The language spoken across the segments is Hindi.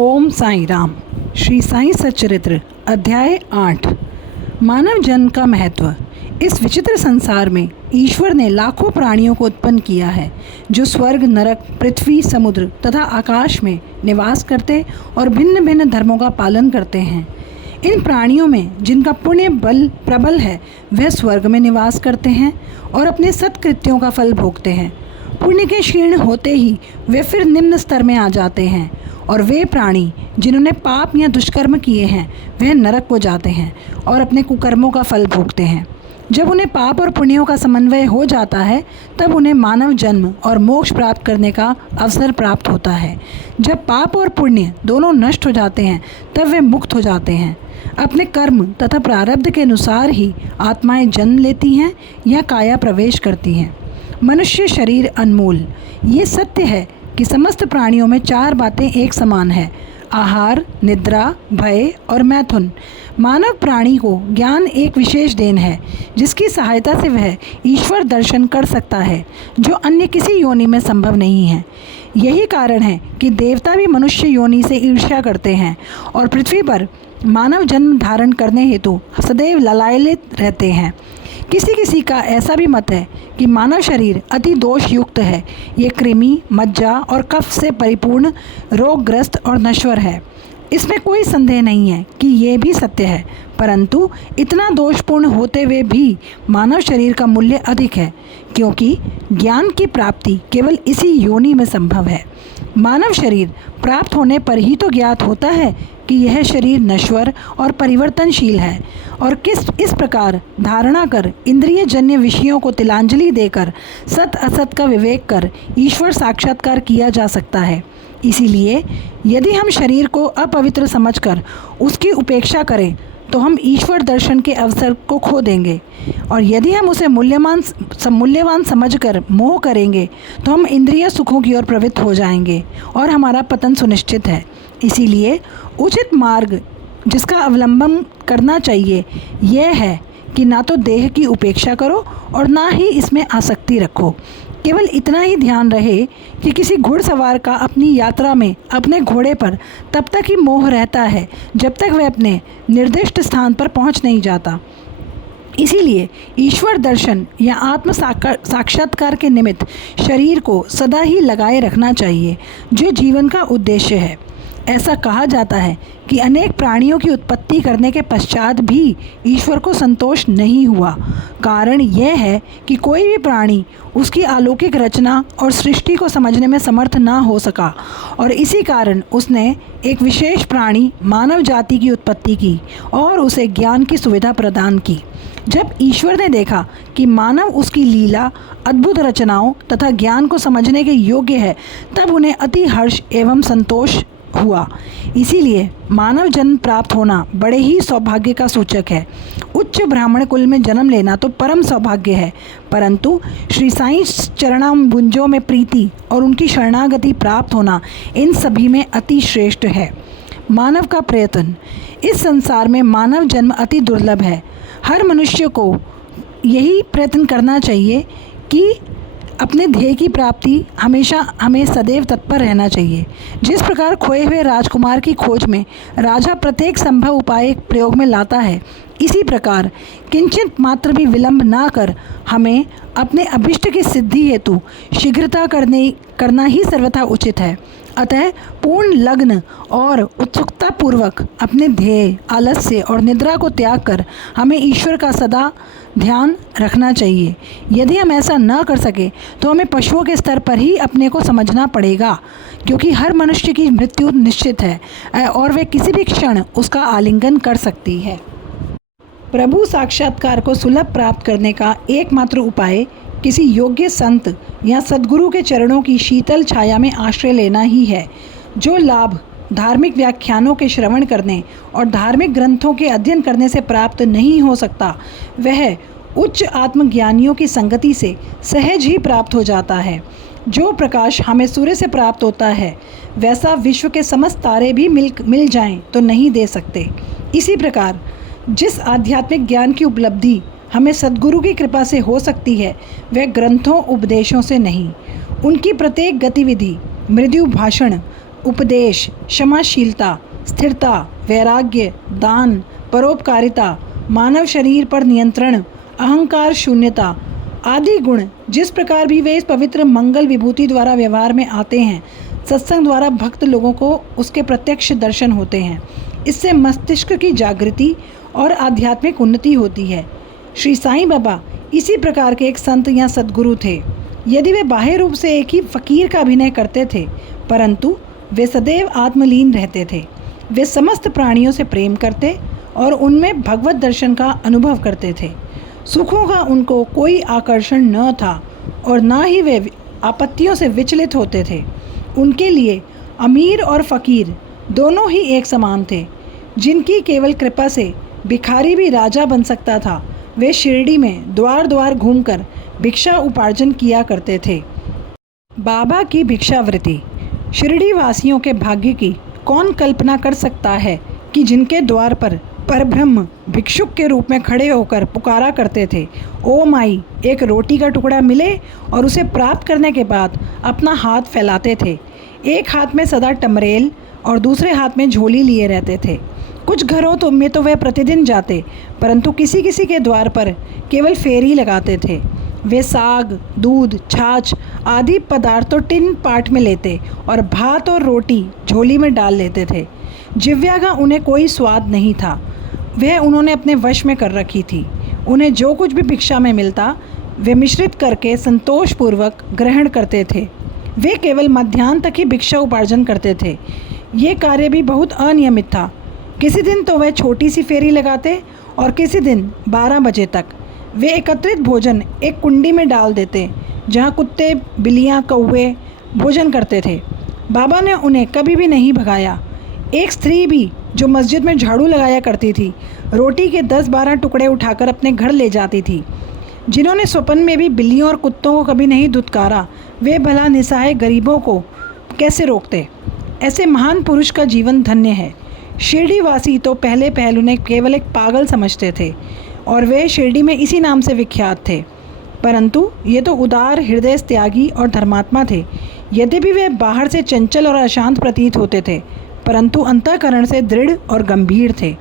ओम साई राम। श्री साई सच्चरित्र अध्याय 8। मानव जन्म का महत्व। इस विचित्र संसार में ईश्वर ने लाखों प्राणियों को उत्पन्न किया है जो स्वर्ग, नरक, पृथ्वी, समुद्र तथा आकाश में निवास करते और भिन्न भिन्न धर्मों का पालन करते हैं। इन प्राणियों में जिनका पुण्य बल प्रबल है वह स्वर्ग में निवास करते हैं और अपने सत्कृत्यों का फल भोगते हैं। पुण्य के क्षीण होते ही वे फिर निम्न स्तर में आ जाते हैं और वे प्राणी जिन्होंने पाप या दुष्कर्म किए हैं वह नरक को जाते हैं और अपने कुकर्मों का फल भोगते हैं। जब उन्हें पाप और पुण्यों का समन्वय हो जाता है तब उन्हें मानव जन्म और मोक्ष प्राप्त करने का अवसर प्राप्त होता है। जब पाप और पुण्य दोनों नष्ट हो जाते हैं तब वे मुक्त हो जाते हैं। अपने कर्म तथा प्रारब्ध के अनुसार ही आत्माएं जन्म लेती हैं या काया प्रवेश करती हैं। मनुष्य शरीर अनमोल। ये सत्य है कि समस्त प्राणियों में चार बातें एक समान है: आहार, निद्रा, भय और मैथुन। मानव प्राणी को ज्ञान एक विशेष देन है जिसकी सहायता से वह ईश्वर दर्शन कर सकता है जो अन्य किसी योनि में संभव नहीं है। यही कारण है कि देवता भी मनुष्य योनि से ईर्ष्या करते हैं और पृथ्वी पर मानव जन्म धारण करने हेतु सदैव ललायित रहते हैं। किसी किसी का ऐसा भी मत है कि मानव शरीर अति दोष युक्त है। ये कृमि, मज्जा और कफ से परिपूर्ण, रोगग्रस्त और नश्वर है। इसमें कोई संदेह नहीं है कि ये भी सत्य है, परंतु इतना दोषपूर्ण होते हुए भी मानव शरीर का मूल्य अधिक है क्योंकि ज्ञान की प्राप्ति केवल इसी योनि में संभव है। मानव शरीर प्राप्त होने पर ही तो ज्ञात होता है कि यह शरीर नश्वर और परिवर्तनशील है और इस प्रकार धारणा कर इंद्रिय जन्य विषयों को तिलांजलि देकर सत असत का विवेक कर ईश्वर साक्षात्कार किया जा सकता है। इसीलिए यदि हम शरीर को अपवित्र समझकर उसकी उपेक्षा करें तो हम ईश्वर दर्शन के अवसर को खो देंगे और यदि हम उसे मूल्यवान समझकर मोह करेंगे तो हम इंद्रिय सुखों की ओर प्रवृत्त हो जाएंगे और हमारा पतन सुनिश्चित है। इसीलिए उचित मार्ग जिसका अवलंबन करना चाहिए यह है कि ना तो देह की उपेक्षा करो और ना ही इसमें आसक्ति रखो। केवल इतना ही ध्यान रहे कि किसी घुड़सवार का अपनी यात्रा में अपने घोड़े पर तब तक ही मोह रहता है जब तक वह अपने निर्दिष्ट स्थान पर पहुंच नहीं जाता। इसीलिए ईश्वर दर्शन या आत्म साक्षात्कार के निमित्त शरीर को सदा ही लगाए रखना चाहिए जो जीवन का उद्देश्य है। ऐसा कहा जाता है कि अनेक प्राणियों की उत्पत्ति करने के पश्चात भी ईश्वर को संतोष नहीं हुआ। कारण यह है कि कोई भी प्राणी उसकी अलौकिक रचना और सृष्टि को समझने में समर्थ ना हो सका और इसी कारण उसने एक विशेष प्राणी मानव जाति की उत्पत्ति की और उसे ज्ञान की सुविधा प्रदान की। जब ईश्वर ने देखा कि मानव उसकी लीला, अद्भुत रचनाओं तथा ज्ञान को समझने के योग्य है तब उन्हें अति हर्ष एवं संतोष हुआ। इसीलिए मानव जन्म प्राप्त होना बड़े ही सौभाग्य का सूचक है। उच्च ब्राह्मण कुल में जन्म लेना तो परम सौभाग्य है, परंतु श्री साईं चरणाम्बुजों में प्रीति और उनकी शरणागति प्राप्त होना इन सभी में अति श्रेष्ठ है। मानव का प्रयत्न। इस संसार में मानव जन्म अति दुर्लभ है। हर मनुष्य को यही प्रयत्न करना चाहिए कि अपने ध्येय की प्राप्ति हमेशा हमें सदैव तत्पर रहना चाहिए। जिस प्रकार खोए हुए राजकुमार की खोज में राजा प्रत्येक संभव उपाय प्रयोग में लाता है, इसी प्रकार किंचित मात्र भी विलंब ना कर हमें अपने अभिष्ट की सिद्धि हेतु शीघ्रता करना ही सर्वथा उचित है। अतः पूर्ण लग्न और उत्सुकता पूर्वक अपने ध्येय, आलस्य और निद्रा को त्याग कर हमें ईश्वर का सदा ध्यान रखना चाहिए। यदि हम ऐसा न कर सके तो हमें पशुओं के स्तर पर ही अपने को समझना पड़ेगा क्योंकि हर मनुष्य की मृत्यु निश्चित है और वे किसी भी क्षण उसका आलिंगन कर सकती है। प्रभु साक्षात्कार को सुलभ प्राप्त करने का एकमात्र उपाय किसी योग्य संत या सद्गुरु के चरणों की शीतल छाया में आश्रय लेना ही है। जो लाभ धार्मिक व्याख्यानों के श्रवण करने और धार्मिक ग्रंथों के अध्ययन करने से प्राप्त नहीं हो सकता वह उच्च आत्मज्ञानियों की संगति से सहज ही प्राप्त हो जाता है। जो प्रकाश हमें सूर्य से प्राप्त होता है वैसा विश्व के समस्त तारे भी मिल जाएं तो नहीं दे सकते। इसी प्रकार जिस आध्यात्मिक ज्ञान की उपलब्धि हमें सद्गुरु की कृपा से हो सकती है वह ग्रंथों उपदेशों से नहीं। उनकी प्रत्येक गतिविधि, मृदु भाषण, उपदेश, क्षमाशीलता, स्थिरता, वैराग्य, दान, परोपकारिता, मानव शरीर पर नियंत्रण, अहंकार शून्यता आदि गुण जिस प्रकार भी वे इस पवित्र मंगल विभूति द्वारा व्यवहार में आते हैं, सत्संग द्वारा भक्त लोगों को उसके प्रत्यक्ष दर्शन होते हैं। इससे मस्तिष्क की जागृति और आध्यात्मिक उन्नति होती है। श्री साईं बाबा इसी प्रकार के एक संत या सद्गुरु थे। यदि वे बाह्य रूप से एक ही फकीर का अभिनय करते थे, परंतु वे सदैव आत्मलीन रहते थे। वे समस्त प्राणियों से प्रेम करते और उनमें भगवत दर्शन का अनुभव करते थे। सुखों का उनको कोई आकर्षण न था और न ही वे आपत्तियों से विचलित होते थे। उनके लिए अमीर और फ़कीर दोनों ही एक समान थे। जिनकी केवल कृपा से भिखारी भी राजा बन सकता था, वे शिरडी में द्वार द्वार घूमकर भिक्षा उपार्जन किया करते थे। बाबा की भिक्षावृत्ति। शिरडी वासियों के भाग्य की कौन कल्पना कर सकता है कि जिनके द्वार पर परब्रह्म भिक्षुक के रूप में खड़े होकर पुकारा करते थे, ओ माई, एक रोटी का टुकड़ा मिले, और उसे प्राप्त करने के बाद अपना हाथ फैलाते थे। एक हाथ में सदा टमरेल और दूसरे हाथ में झोली लिए रहते थे। कुछ घरों में तो वे प्रतिदिन जाते, परंतु किसी किसी के द्वार पर केवल फेरी लगाते थे। वे साग, दूध, छाछ आदि पदार्थ तो टिन पाट में लेते और भात और रोटी झोली में डाल लेते थे। जिव्या का उन्हें कोई स्वाद नहीं था, वह उन्होंने अपने वश में कर रखी थी। उन्हें जो कुछ भी भिक्षा में मिलता, वे मिश्रित करके संतोषपूर्वक ग्रहण करते थे। वे केवल मध्याह्न तक ही भिक्षा उपार्जन करते थे। ये कार्य भी बहुत अनियमित था। किसी दिन तो वह छोटी सी फेरी लगाते और किसी दिन 12 बजे तक। वे एकत्रित भोजन एक कुंडी में डाल देते, जहाँ कुत्ते, बिल्लियाँ, कौवे भोजन करते थे। बाबा ने उन्हें कभी भी नहीं भगाया। एक स्त्री भी जो मस्जिद में झाड़ू लगाया करती थी, रोटी के 10-12 टुकड़े उठाकर अपने घर ले जाती थी। जिन्होंने स्वप्न में भी बिल्लियों और कुत्तों को कभी नहीं धुतकारा, वे भला निसहाय गरीबों को कैसे रोकते। ऐसे महान पुरुष का जीवन धन्य है। शिरडी वासी तो पहले उन्हें केवल एक पागल समझते थे और वे शिरडी में इसी नाम से विख्यात थे। परंतु ये तो उदार, हृदय त्यागी और धर्मात्मा थे। यद्यपि वे बाहर से चंचल और अशांत प्रतीत होते थे, परंतु अंतःकरण से दृढ़ और गंभीर थे।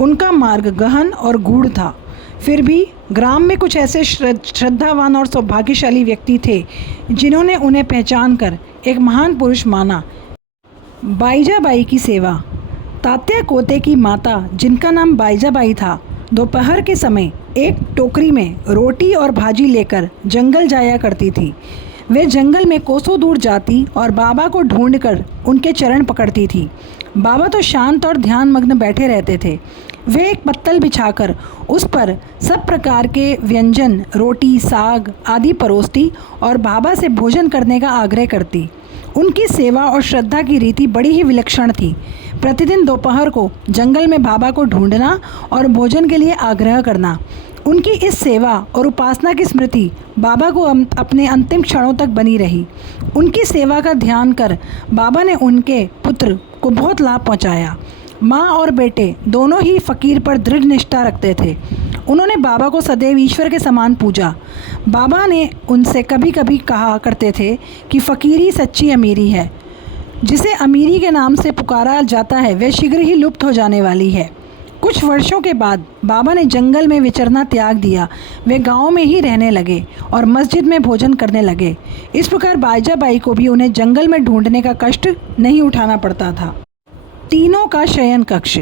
उनका मार्ग गहन और गूढ़ था। फिर भी ग्राम में कुछ ऐसे श्रद्धावान और सौभाग्यशाली व्यक्ति थे जिन्होंने उन्हें पहचान कर एक महान पुरुष माना। बाईजाबाई की सेवा। तात्या कोते की माता, जिनका नाम बाईजाबाई था, दोपहर के समय एक टोकरी में रोटी और भाजी लेकर जंगल जाया करती थी। वे जंगल में कोसों दूर जाती और बाबा को ढूंढकर उनके चरण पकड़ती थी। बाबा तो शांत और ध्यान मग्न बैठे रहते थे। वे एक पत्तल बिछाकर उस पर सब प्रकार के व्यंजन, रोटी, साग आदि परोसती और बाबा से भोजन करने का आग्रह करती। उनकी सेवा और श्रद्धा की रीति बड़ी ही विलक्षण थी। प्रतिदिन दोपहर को जंगल में बाबा को ढूंढना और भोजन के लिए आग्रह करना। उनकी इस सेवा और उपासना की स्मृति बाबा को अपने अंतिम क्षणों तक बनी रही। उनकी सेवा का ध्यान कर बाबा ने उनके पुत्र को बहुत लाभ पहुंचाया। माँ और बेटे दोनों ही फ़कीर पर दृढ़ निष्ठा रखते थे। उन्होंने बाबा को सदैव ईश्वर के समान पूजा। बाबा ने उनसे कभी कभी कहा करते थे कि फ़कीरी सच्ची अमीरी है। जिसे अमीरी के नाम से पुकारा जाता है, वह शीघ्र ही लुप्त हो जाने वाली है। कुछ वर्षों के बाद बाबा ने जंगल में विचरना त्याग दिया। वे गांव में ही रहने लगे और मस्जिद में भोजन करने लगे। इस प्रकार बाईजाबाई को भी उन्हें जंगल में ढूंढने का कष्ट नहीं उठाना पड़ता था। तीनों का शयन कक्ष।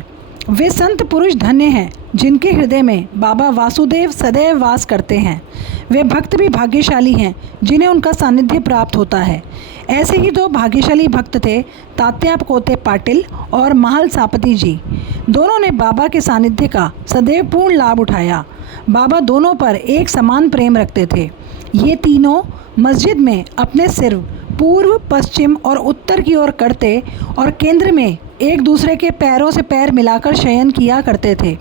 वे संत पुरुष धन्य हैं जिनके हृदय में बाबा वासुदेव सदैव वास करते हैं। वे भक्त भी भाग्यशाली हैं जिन्हें उनका सानिध्य प्राप्त होता है। ऐसे ही दो भाग्यशाली भक्त थे, तात्या कोते पाटिल और महल सापती जी। दोनों ने बाबा के सानिध्य का सदैव पूर्ण लाभ उठाया। बाबा दोनों पर एक समान प्रेम रखते थे। ये तीनों मस्जिद में अपने सिर पूर्व, पश्चिम और उत्तर की ओर करते और केंद्र में एक दूसरे के पैरों से पैर मिलाकर शयन किया करते थे।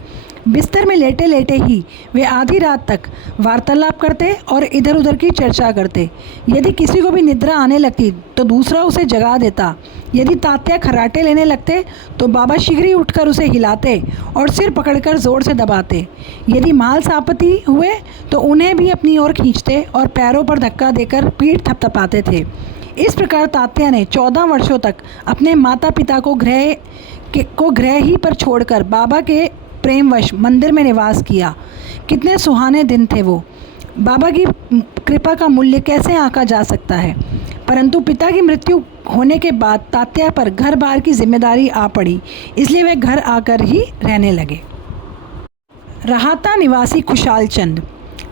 बिस्तर में लेटे लेटे ही वे आधी रात तक वार्तालाप करते और इधर उधर की चर्चा करते। यदि किसी को भी निद्रा आने लगती तो दूसरा उसे जगा देता। यदि तात्या खर्राटे लेने लगते तो बाबा शीघ्र ही उठकर उसे हिलाते और सिर पकड़कर ज़ोर से दबाते। यदि माल सापती हुए तो उन्हें भी अपनी ओर खींचते और पैरों पर धक्का देकर पीठ थपथपाते थे। इस प्रकार तात्या ने 14 वर्षों तक अपने माता पिता को गृह ही पर छोड़कर बाबा के प्रेमवश मंदिर में निवास किया। कितने सुहाने दिन थे वो। बाबा की कृपा का मूल्य कैसे आंका जा सकता है। परंतु पिता की मृत्यु होने के बाद तात्या पर घर बार की जिम्मेदारी आ पड़ी, इसलिए वे घर आकर ही रहने लगे। रहाता निवासी खुशाल चंद।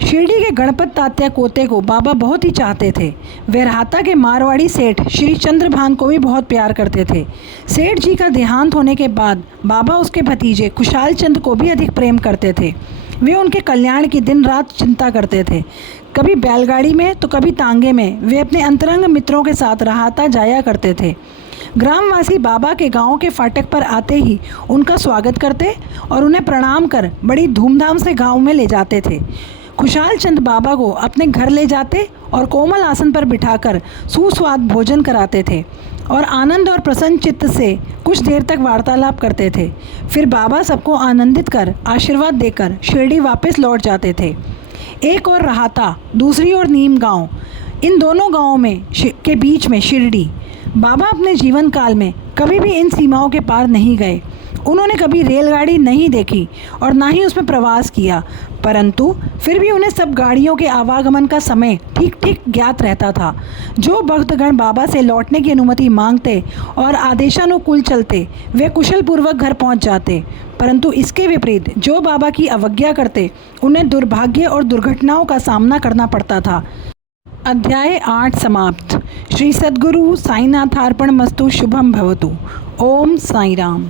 शिरडी के गणपत तात्या कोते को बाबा बहुत ही चाहते थे। वे रहाता के मारवाड़ी सेठ श्री चंद्रभान को भी बहुत प्यार करते थे। सेठ जी का देहांत होने के बाद बाबा उसके भतीजे खुशाल चंद को भी अधिक प्रेम करते थे। वे उनके कल्याण की दिन रात चिंता करते थे। कभी बैलगाड़ी में तो कभी तांगे में वे अपने अंतरंग मित्रों के साथ रहाता जाया करते थे। ग्रामवासी बाबा के गांव के फाटक पर आते ही उनका स्वागत करते और उन्हें प्रणाम कर बड़ी धूमधाम से गांव में ले जाते थे। खुशाल चंद बाबा को अपने घर ले जाते और कोमल आसन पर बिठाकर सुस्वाद भोजन कराते थे और आनंद और प्रसन्न चित्त से कुछ देर तक वार्तालाप करते थे। फिर बाबा सबको आनंदित कर आशीर्वाद देकर शिरडी वापस लौट जाते थे। एक और रहाता, दूसरी ओर नीम गांव, इन दोनों गांवों में के बीच में शिरडी। बाबा अपने जीवन काल में कभी भी इन सीमाओं के पार नहीं गए। उन्होंने कभी रेलगाड़ी नहीं देखी और ना ही उसमें प्रवास किया, परंतु फिर भी उन्हें सब गाड़ियों के आवागमन का समय ठीक ठीक ज्ञात रहता था। जो भक्तगण बाबा से लौटने की अनुमति मांगते और आदेशानुकूल चलते, वे कुशल पूर्वक घर पहुंच जाते। परंतु इसके विपरीत जो बाबा की अवज्ञा करते, उन्हें दुर्भाग्य और दुर्घटनाओं का सामना करना पड़ता था। अध्याय 8 समाप्त। श्री सद्गुरु साईनाथार्पणमस्तु। शुभम भवतु। ओम साई राम।